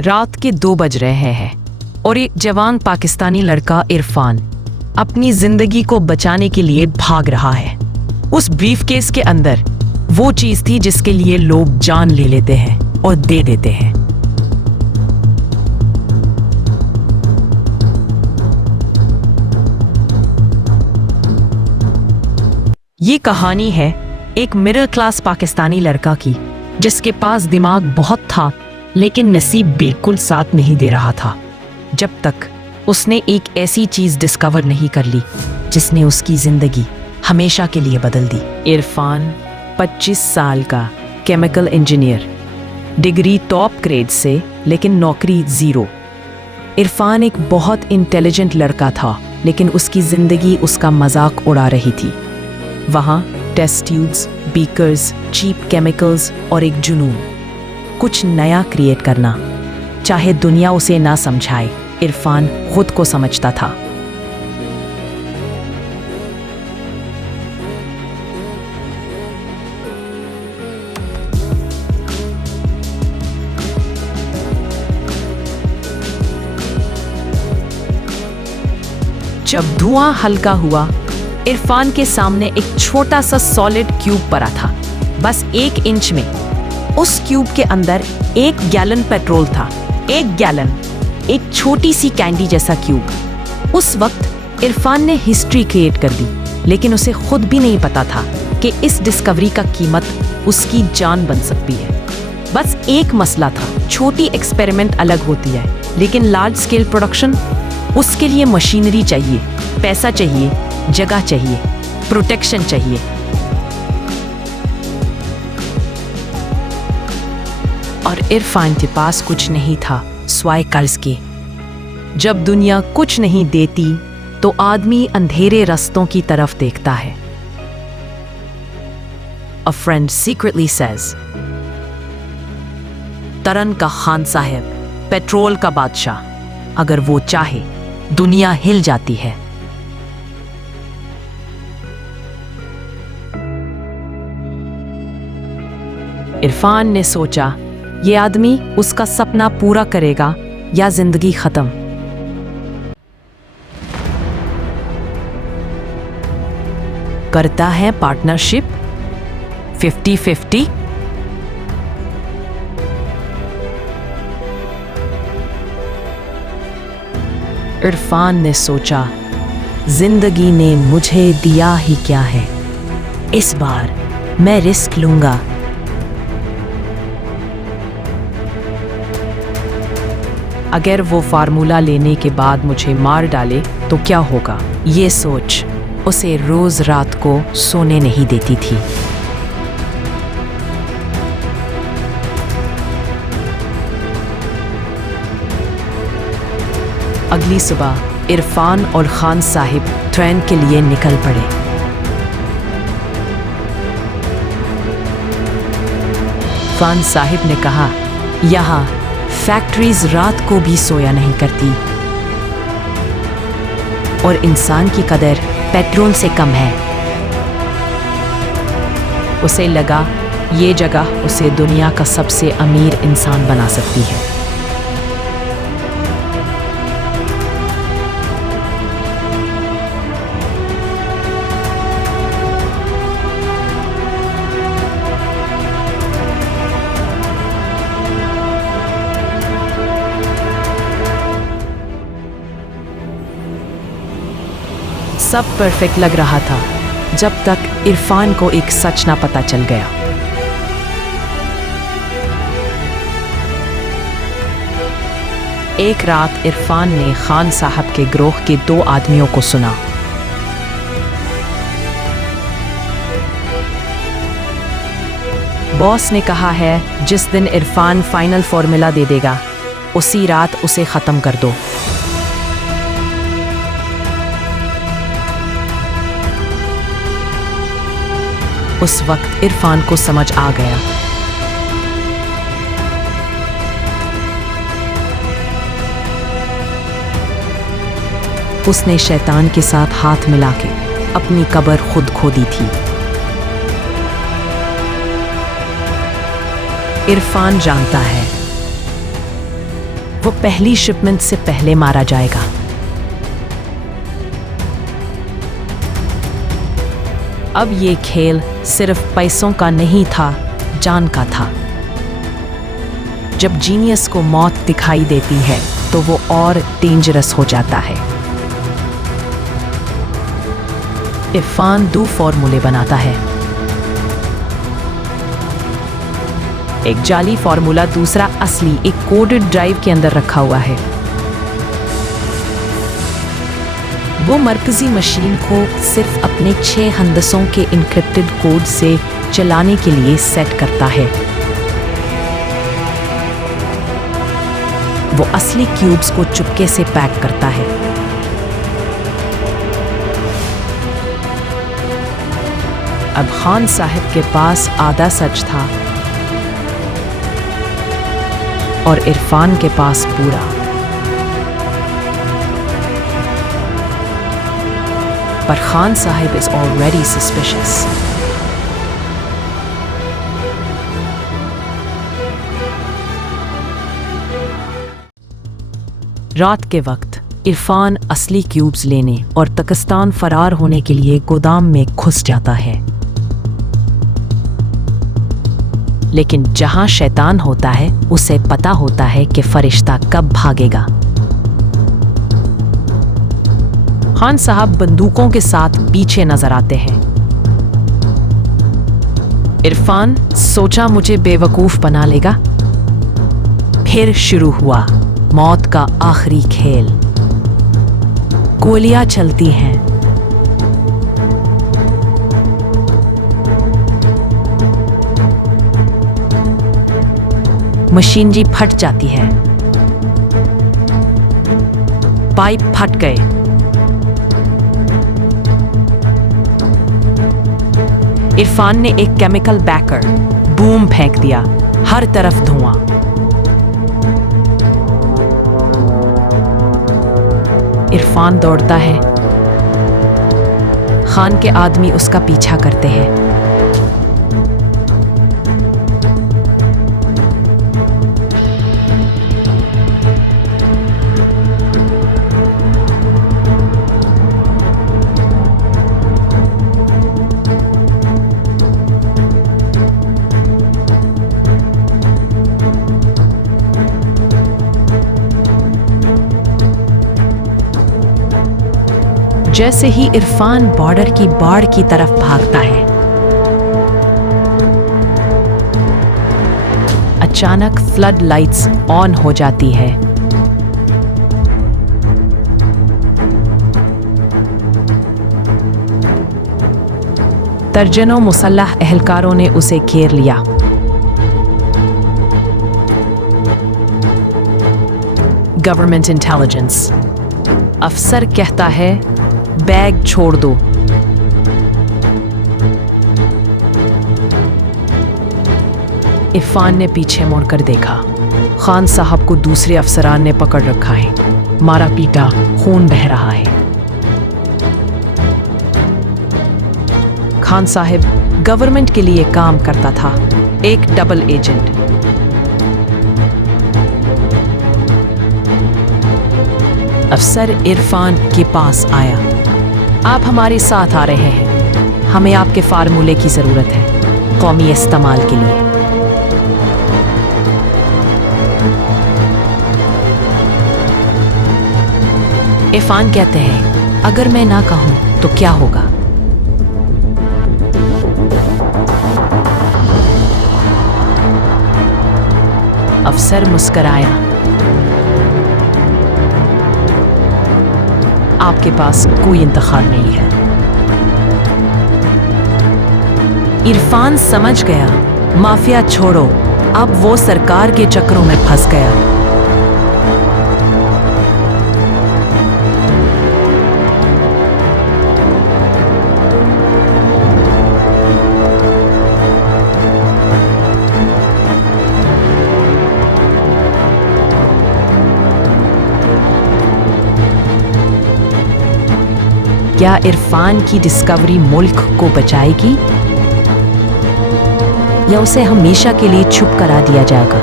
रात के 2 बज रहे हैं और एक जवान पाकिस्तानी लड़का इरफान अपनी जिंदगी को बचाने के लिए भाग रहा है। उस ब्रीफकेस के अंदर वो चीज थी जिसके लिए लोग जान ले लेते हैं और दे देते हैं। ये कहानी है एक मिडिल क्लास पाकिस्तानी लड़का की, जिसके पास दिमाग बहुत था लेकिन नसीब बिल्कुल साथ नहीं दे रहा था, जब तक उसने एक ऐसी चीज डिस्कवर नहीं कर ली जिसने उसकी जिंदगी हमेशा के लिए बदल दी। इरफान 25 साल का chemical engineer, degree top grade से लेकिन नौकरी जीरो। इरफान एक बहुत इंटेलिजेंट लड़का था लेकिन उसकी जिंदगी उसका मजाक उड़ा रही थी। वहाँ test tubes, beakers, cheap chemicals और एक जुनून, कुछ नया क्रिएट करना, चाहे दुनिया उसे ना समझाए, इरफान खुद को समझता था। जब धुआं हल्का हुआ, इरफान के सामने एक छोटा सा सॉलिड क्यूब पड़ा था, बस 1 इंच में। उस क्यूब के अंदर 1 गैलन पेट्रोल था। 1 गैलन, एक छोटी सी कैंडी जैसा क्यूब। उस वक्त इरफान ने हिस्ट्री क्रिएट कर दी, लेकिन उसे खुद भी नहीं पता था कि इस डिस्कवरी का कीमत उसकी जान बन सकती है। बस एक मसला था, छोटी एक्सपेरिमेंट अलग होती है, लेकिन लार्ज स्केल प्रोडक्शन, उसके लिए मशीनरी चाहिए, पैसा चाहिए, जगह चाहिए, प्रोटेक्शन चाहिए। और इरफान के पास कुछ नहीं था स्वाय कर्ज के। जब दुनिया कुछ नहीं देती तो आदमी अंधेरे रास्तों की तरफ देखता है। A friend secretly says, तरन का खान साहब, पेट्रोल का बादशाह, अगर वो चाहे दुनिया हिल जाती है। इरफान ने सोचा, ये आदमी उसका सपना पूरा करेगा या जिंदगी खत्म। करता है पार्टनरशिप 50-50। इरफान ने सोचा, जिंदगी ने मुझे दिया ही क्या है, इस बार मैं रिस्क लूंगा। अगर वो फार्मूला लेने के बाद मुझे मार डाले तो क्या होगा, ये सोच उसे रोज रात को सोने नहीं देती थी। अगली सुबह इरफान और खान साहिब ट्रेन के लिए निकल पड़े। खान साहिब ने कहा, यहाँ फैक्ट्रीज रात को भी सोया नहीं करती और इंसान की कदर पेट्रोल से कम है। उसे लगा ये जगह उसे दुनिया का सबसे अमीर इंसान बना सकती है। सब परफेक्ट लग रहा था जब तक इरफान को एक सच ना पता चल गया। एक रात इरफान ने खान साहब के ग्रोह के 2 आदमियों को सुना। बॉस ने कहा है जिस दिन इरफान फाइनल फॉर्मूला दे देगा उसी रात उसे खत्म कर दो। उस वक्त इरफान को समझ आ गया। उसने शैतान के साथ हाथ मिला के अपनी कब्र खुद खोदी थी। इरफान जानता है वो पहली शिपमेंट से पहले मारा जाएगा। अब ये खेल सिर्फ पैसों का नहीं था, जान का था। जब जीनियस को मौत दिखाई देती है तो वो और डेंजरस हो जाता है। इरफान 2 फॉर्मूले बनाता है, एक जाली फॉर्मूला, दूसरा असली एक कोडेड ड्राइव के अंदर रखा हुआ है। वो मरकजी मशीन को सिर्फ अपने 6 हंदसों के इनक्रिप्टेड कोड से चलाने के लिए सेट करता है। वो असली क्यूब्स को चुपके से पैक करता है। अब खान साहब के पास आधा सच था और इरफान के पास पूरा। पर खान साहब इज ऑलरेडी सस्पिशियस। रात के वक्त इरफान असली क्यूब्स लेने और पाकिस्तान फरार होने के लिए गोदाम में घुस जाता है। लेकिन जहां शैतान होता है उसे पता होता है कि फरिश्ता कब भागेगा। खान साहब बंदूकों के साथ पीछे नजर आते हैं। इरफान सोचा मुझे बेवकूफ बना लेगा। फिर शुरू हुआ मौत का आखिरी खेल। गोलियां चलती हैं, मशीनरी फट जाती है, पाइप फट गए, इरफान ने एक केमिकल बैकर बूम फेंक दिया, हर तरफ धुआं। इरफान दौड़ता है, खान के आदमी उसका पीछा करते हैं। जैसे ही इरफान बॉर्डर की बाड़ की तरफ भागता है, अचानक फ्लड लाइट्स ऑन हो जाती है। दर्जनों मुसल्लह एहलकारों ने उसे घेर लिया। गवर्नमेंट इंटेलिजेंस अफसर कहता है, बैग छोड़ दो। इरफान ने पीछे मुड़कर देखा। खान साहब को दूसरे अफसरान ने पकड़ रखा है, मारा पीटा, खून बह रहा है। खान साहब गवर्नमेंट के लिए काम करता था, एक डबल एजेंट। अफसर इरफान के पास आया, आप हमारे साथ आ रहे हैं, हमें आपके फार्मूले की जरूरत है कौमी इस्तेमाल के लिए। इरफान कहते हैं, अगर मैं ना कहूं तो क्या होगा? अफसर मुस्कुराया, आपके पास कोई इंतखाब नहीं है। इरफान समझ गया, माफिया छोड़ो, अब वो सरकार के चक्रों में फंस गया। क्या इरफान की डिस्कवरी मुल्क को बचाएगी या उसे हमेशा के लिए चुप करा दिया जाएगा?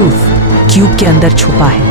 ट्रूथ क्यूब के अंदर छुपा है।